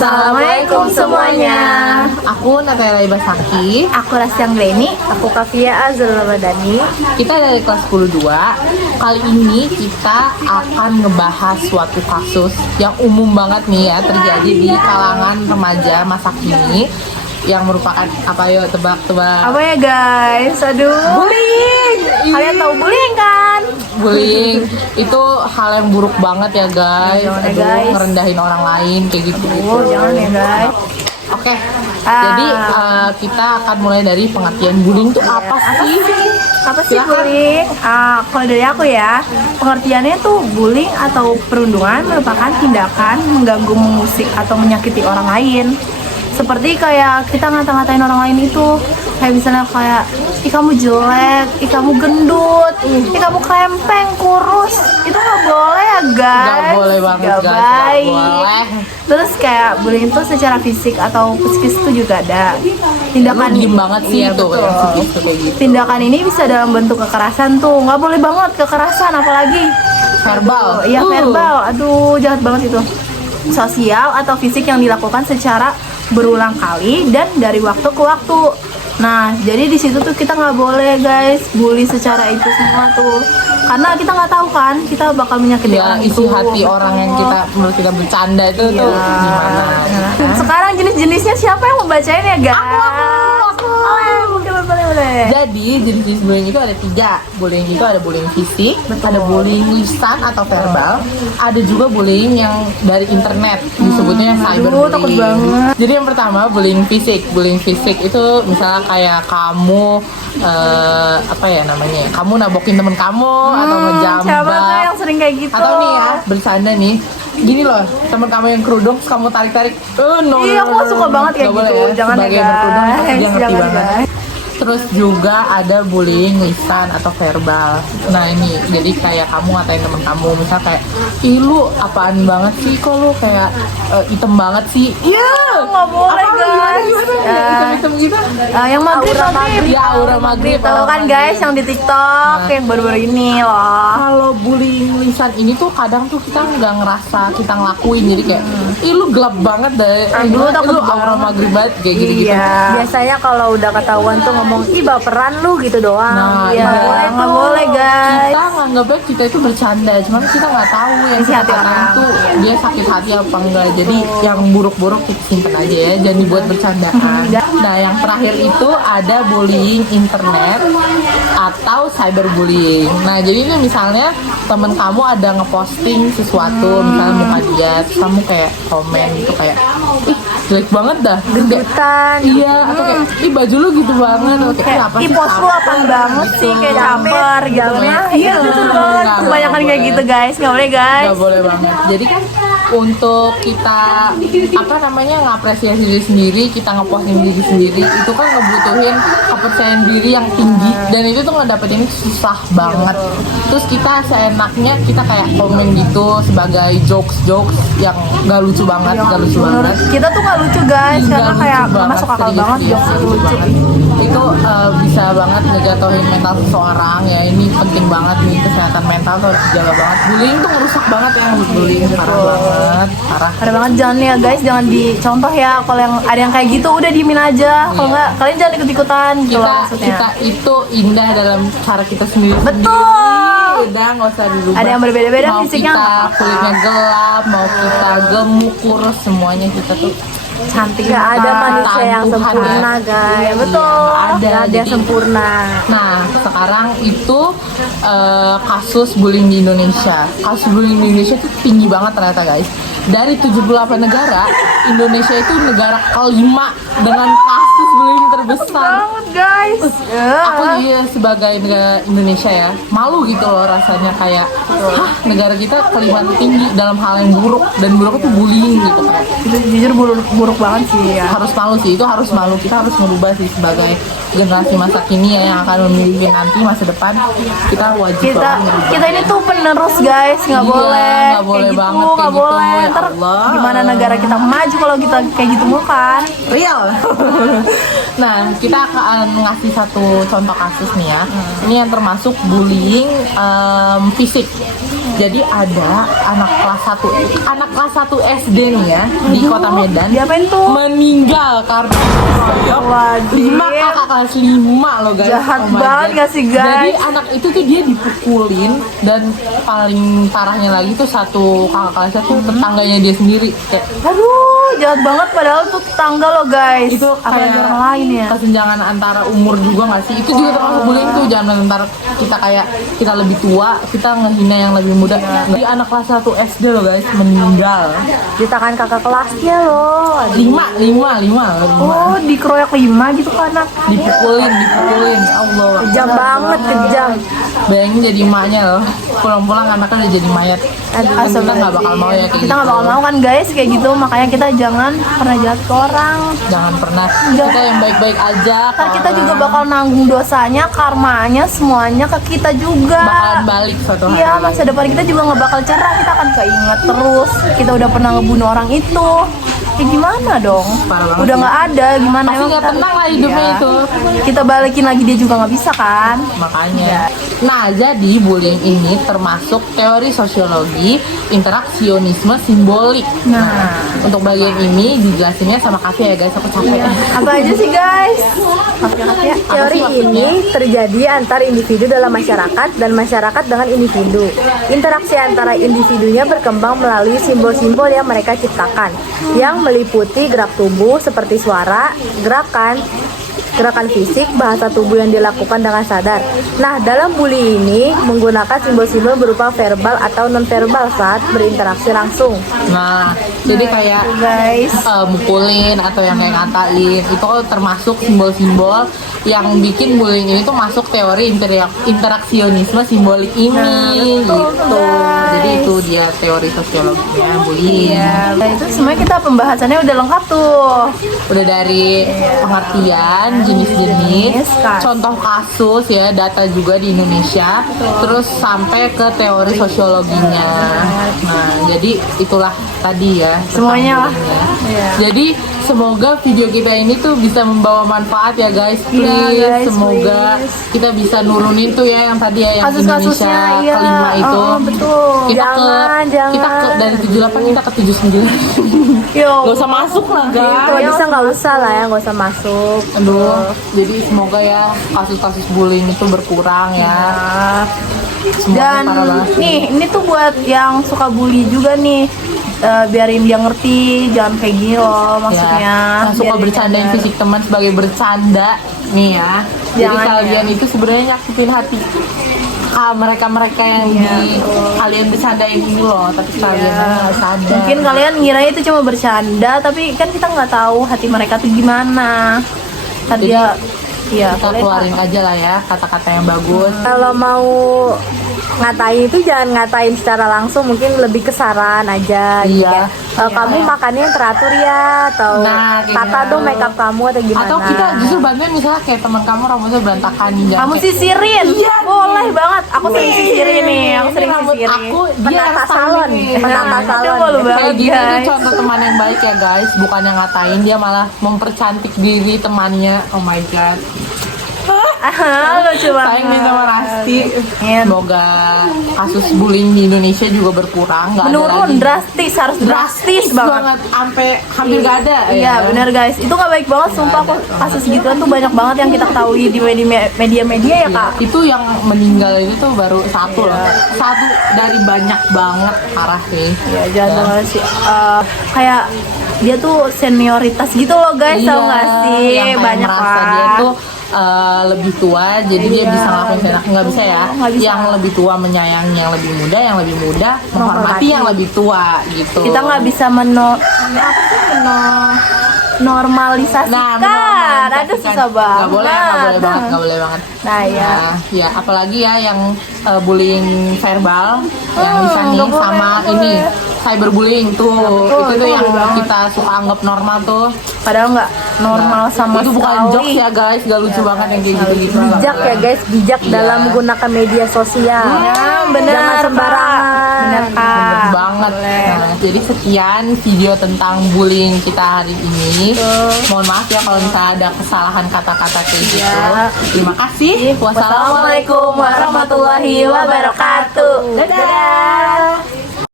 Assalamualaikum semuanya. Aku Natalia Ibasaki. Aku Rasyang Gleni. Aku Kafia Azul Ramadhani. Kita dari kelas 10-2. Kali ini kita akan ngebahas suatu kasus yang umum banget nih ya, terjadi di kalangan remaja masa kini, yang merupakan apa, yuk tebak-tebak. Apa ya guys? Aduh. Bullying. Kalian tahu bullying kan? Bullying itu hal yang buruk banget ya guys. Jangan ya, Aduh, guys. ngerendahin orang lain kayak gitu. Oh, jangan ya guys. Oke. Jadi kita akan mulai dari pengertian bullying itu apa sih? Apa sih Silakan. bullying? Kalau dari aku ya, pengertiannya tuh bullying atau perundungan merupakan tindakan mengganggu, mengusik atau menyakiti orang lain. Seperti kayak kita ngata-ngatain orang lain itu, kayak misalnya kayak, ih kamu jelek, ih kamu gendut, ih kamu krempeng, kurus. Itu nggak boleh ya guys. Nggak boleh banget Nggak guys, nggak baik. boleh. Terus kayak bullying itu secara fisik atau psikis itu juga ada. Tindakan Lu diem banget sih Iya, itu betul. yang segitu kayak gitu. Tindakan ini bisa dalam bentuk kekerasan tuh, nggak boleh banget kekerasan, apalagi Verbal. Iya verbal, aduh jahat banget itu. Sosial atau fisik yang dilakukan secara berulang kali dan dari waktu ke waktu. Nah, jadi di situ tuh kita nggak boleh guys bully secara itu semua tuh, karena kita nggak tahu kan kita bakal menyakiti Ya, orang isi itu. hati orang yang kita menurut kita bercanda itu Iya. tuh gimana? Sekarang jenis-jenisnya siapa yang mau bacain ya guys? Aku. Boleh. Jadi jenis-jenis bullying itu ada 3. Bullying itu ada bullying fisik, ada bullying lisan atau verbal, ada juga bullying yang dari internet, disebutnya Aduh, cyberbullying. takut banget. Jadi yang pertama bullying fisik. Bullying fisik itu misalnya kayak kamu apa ya namanya? Kamu nabokin temen kamu atau Siapa tuh ngejambak. yang sering kayak gitu? Atau nih ya, bercanda nih. Gini loh, temen kamu yang kerudung terus kamu tarik-tarik. No. Iya, aku suka banget kayak Nggak boleh gitu. ya. Jangan ya, Sebagai yang berkerudung pasti guys. dia ngerti Jangan, banget. guys. Terus juga ada bullying lisan atau verbal. Nah ini, jadi kayak kamu ngatain temen kamu, misal kayak, ih lu apaan banget sih, kok lu kayak hitam banget sih. Iya. Nggak boleh guys. Hitam-hitam gitu. Yang maghrib maghrib. Ya, aura maghrib. Tahu kan guys yang di TikTok yang baru-baru ini loh. Kalau bullying lisan ini tuh kadang tuh kita nggak ngerasa kita ngelakuin, jadi kayak, ih lu gelap banget deh. Aduh, takut lu aura banget. maghrib banget kayak gitu-gitu. Iya. Biasanya kalau udah ketahuan tuh ngomong ih baperan lu gitu doang. Nah, Iya, iya. nggak boleh guys. Kita nganggapnya kita itu bercanda, cuman kita nggak tahu yang Isi hati sekarang orang. tuh dia sakit hati apa enggak. Jadi yang buruk-buruk kita simpen aja ya, jangan dibuat bercandaan. Nah, yang terakhir itu ada bullying internet atau cyberbullying. Nah, jadi ini misalnya temen kamu ada ngeposting sesuatu, misalnya muka dia, terus kamu kayak komen gitu kayak, ih jelek banget dah. Gendutan. Iya, atau kayak, ih baju lu gitu banget. Atau kayak, Kayak "Ih, apa sih, pos lu apaan caper?" banget gitu. sih, kayak caper gitu. Nah, Iya betul banget. nggak Kebanyakan kayak boleh. gitu guys, nggak boleh guys. Nggak boleh banget. Jadi kan untuk kita apa namanya ngapresiasi diri sendiri, kita ngeposting diri sendiri, itu kan ngebutuhin kepercayaan diri yang tinggi, dan itu tuh ngedapetin susah banget. Terus kita seenaknya kita kayak komen gitu sebagai jokes yang gak lucu banget, gak lucu Menurut banget. kita tuh nggak lucu guys, Nggak karena lucu kayak nggak banget, masuk akal serius, banget iya, jokes itu serius lucu. banget. Itu bisa banget ngejatuhin mental seseorang ya. Ini penting banget nih, kesehatan mental tuh harus dijaga banget. Bullying tuh ngerusak banget ya, bullying parah banget, parah. Ada banget, jangan ya guys, jangan dicontoh ya. Kalau yang ada yang kayak gitu udah diemin aja. Kalau Iya. nggak, kalian jangan ikut-ikutan gitu loh kita maksudnya. kita itu indah dalam cara kita sendiri. Betul. Udah nggak usah dirubah. Ada yang berbeda-beda mau fisiknya, kita nggak apa-apa. kulitnya gelap, mau kita gemuk, kurus, semuanya kita tuh Cantik. Gak ada banget. manusia yang Tuhan, sempurna ya. guys. Iya, betul. Nggak Gak ada yang Jadi, sempurna. nah, sekarang itu kasus bullying di Indonesia. Kasus bullying di Indonesia itu tinggi banget ternyata guys. Dari 78 negara, Indonesia itu negara kelima dengan kasus bullying terbesar. Banget guys. Aku juga sebagai negara Indonesia ya, malu gitu loh rasanya kayak, hah, negara kita kelima tinggi dalam hal yang buruk, dan buruk itu bullying gitu kan. Itu jujur buruk banget sih ya. Harus malu sih, itu harus malu. Kita harus merubah sih sebagai generasi masa kini ya, yang akan memimpin nanti masa depan. Kita wajib Kita banget merubah. kita ini tuh penerus guys, nggak Iya, boleh nggak boleh kayak gitu, banget nggak kayak gitu, boleh. ya Ntar Allah. gimana negara kita maju kalau kita kayak gitu mulu kan? Real. Nah, kita akan ngasih satu contoh kasus nih ya. Ini yang termasuk bullying fisik. Jadi ada anak kelas 1 SD nih ya di Kota Medan. Diapain tuh? Meninggal karena dikeroyok Waduh. 5 kakak kelas 5 loh guys. Jahat my banget God. gak sih, guys? Jadi anak itu tuh dia dipukulin, dan paling parahnya lagi tuh satu kakak kelasnya tuh tetangganya dia sendiri. Kayak Aduh, jahat banget padahal tuh tetangga lo guys. itu apalagi kayak orang lain ya. kesenjangan antara umur juga nggak sih? Itu juga termasuk bullying tuh. Jangan ntar kita kayak kita lebih tua, kita ngehina yang lebih muda. Jadi anak kelas 1 SD loh guys meninggal. Ditakan kakak kelasnya loh. 5. Oh, dikeroyok 5 gitu kan anak. Dipukulin, ya Allah. Kejam banget, kejam. Bayangin jadi emaknya loh, pulang-pulang anaknya udah jadi mayat. Kita nggak bakal mau ya kayak Kita nggak gitu. bakal mau kan guys kayak gitu, makanya kita jangan pernah jahat ke orang. Jangan pernah, kita yang baik-baik aja. Kan kita juga bakal nanggung dosanya, karmanya, semuanya ke kita juga. bakalan balik suatu hari. Iya, masa depan kita juga nggak bakal cerah, kita akan keinget terus. Kita udah pernah ngebunuh orang itu. Ya gimana dong? Parah banget Udah sih. nggak ada, gimana Pasti nggak kita- tenang lah hidupnya Iya. itu. Kita balikin lagi dia juga nggak bisa kan? Makanya. Nah, jadi bullying ini termasuk teori sosiologi interaksionisme simbolik. Nah, Untuk bagian ini dijelasinnya sama Kavi ya guys, aku capek. apa aja sih guys? Ya. Teori ini terjadi antar individu dalam masyarakat dan masyarakat dengan individu. Interaksi antara individunya berkembang melalui simbol-simbol yang mereka ciptakan, yang meliputi gerak tubuh seperti suara, gerakan fisik, bahasa tubuh yang dilakukan dengan sadar. Nah, dalam bully ini menggunakan simbol-simbol berupa verbal atau non-verbal saat berinteraksi langsung. Nah, jadi kayak Guys, mukulin atau yang kayak ngatain itu termasuk simbol-simbol yang bikin bullying ini tuh masuk teori interaksionisme simbolik ini gitu. guys. Jadi itu dia teori sosiologinya bullying. ya, itu semuanya kita pembahasannya udah lengkap tuh. Udah dari pengertian, jenis-jenis, Kasus. contoh kasus ya, data juga di Indonesia, terus sampai ke teori sosiologinya. Nah, jadi itulah tadi ya Semuanya lah. tentang bullying. Iya. Jadi semoga video kita ini tuh bisa membawa manfaat ya guys, please. Iya, guys, Semoga please. kita bisa nurunin tuh ya yang tadi ya, yang Kasus-kasusnya, Indonesia iya. kelima itu. Oh, betul. Kita Jangan. kita dari 78 kita ke 79. Yo. Gak usah masuk lah guys. Kalau bisa nggak usah lah ya, nggak usah masuk. Aduh, jadi semoga ya kasus-kasus bullying itu berkurang ya. Semoga Dan parah banget. nih, ini tuh buat yang suka bully juga nih. Biarin dia ngerti, jangan kayak gini loh maksudnya. Yang suka Biarin bercandain dia- fisik teman sebagai bercanda nih ya. Jadi Jangan kalian ya. itu sebenarnya nyakitin hati mereka-mereka yang kalian bercandain ini loh, tapi kalian nggak sadar. Mungkin kalian ngira itu cuma bercanda, tapi kan kita nggak tahu hati mereka tuh gimana. Tadi Jadi, ya, iya. kita kalian- keluarin aja lah ya kata-kata yang bagus. Kalau mau ngatain itu jangan ngatain secara langsung, mungkin lebih ke saran aja gitu Iya. ya. Kamu makannya yang teratur ya, atau Nah, kayak tata gitu. dong makeup kamu atau gimana. Atau kita justru bantuin, misalnya kayak teman kamu rambutnya berantakan, jangan Kamu kayak, sisirin, boleh banget. Aku sering sisirin nih, aku "Ini sering rambut sisirin. aku dia Penata yang salon, nih." penata Nah, salon. Itu malu kayak banget gini guys. itu contoh teman yang baik ya guys, bukan yang ngatain, dia malah mempercantik diri temannya. Oh my god, Lucu banget. sayang nih sama Rasti. Iya. Semoga kasus bullying di Indonesia juga berkurang, nggak ada Menurun lagi. drastis, harus drastis banget. sampai hampir nggak ada. Iya benar guys, itu nggak baik banget sumpah. Kok kasus gituan tuh banyak banget yang kita ketahui di media-media ya kak. Itu yang meninggal itu tuh baru satu loh, satu dari banyak banget, parah sih. Ya jangan banget sih. Kayak dia tuh senioritas gitu loh guys, tau nggak sih? Yang kayak Banyak merasa lah. dia tuh lebih tua, jadi dia Iya. bisa ngelakuin seenak, nggak bisa ya. Nggak bisa. Yang lebih tua menyayangi yang lebih muda, yang lebih muda menghormati yang lebih tua gitu. Kita nggak bisa normalisasikan. Aduh susah banget. Nggak boleh, nggak boleh banget. Nah ya. Nah, ya apalagi ya yang bullying verbal, yang bisa nih nggak boleh, sama nggak ini boleh. cyberbullying tuh, Betul, itu itu tuh yang boleh banget. kita suka anggap normal tuh. Padahal nggak normal sama Itu bukan sekali. jokes ya guys, gak lucu banget yang kayak gitu-gitu. Bijak ya guys, bijak Iya. dalam menggunakan media sosial. Ya, bener, Jangan Kak. sembarangan. Bener kak. Bener banget. Nah, jadi sekian video tentang bullying kita hari ini. Mohon maaf ya kalau misalnya ada kesalahan kata-kata kayak gitu. Ya. Terima kasih. Wassalamualaikum warahmatullahi warahmatullahi wabarakatuh. Dadah.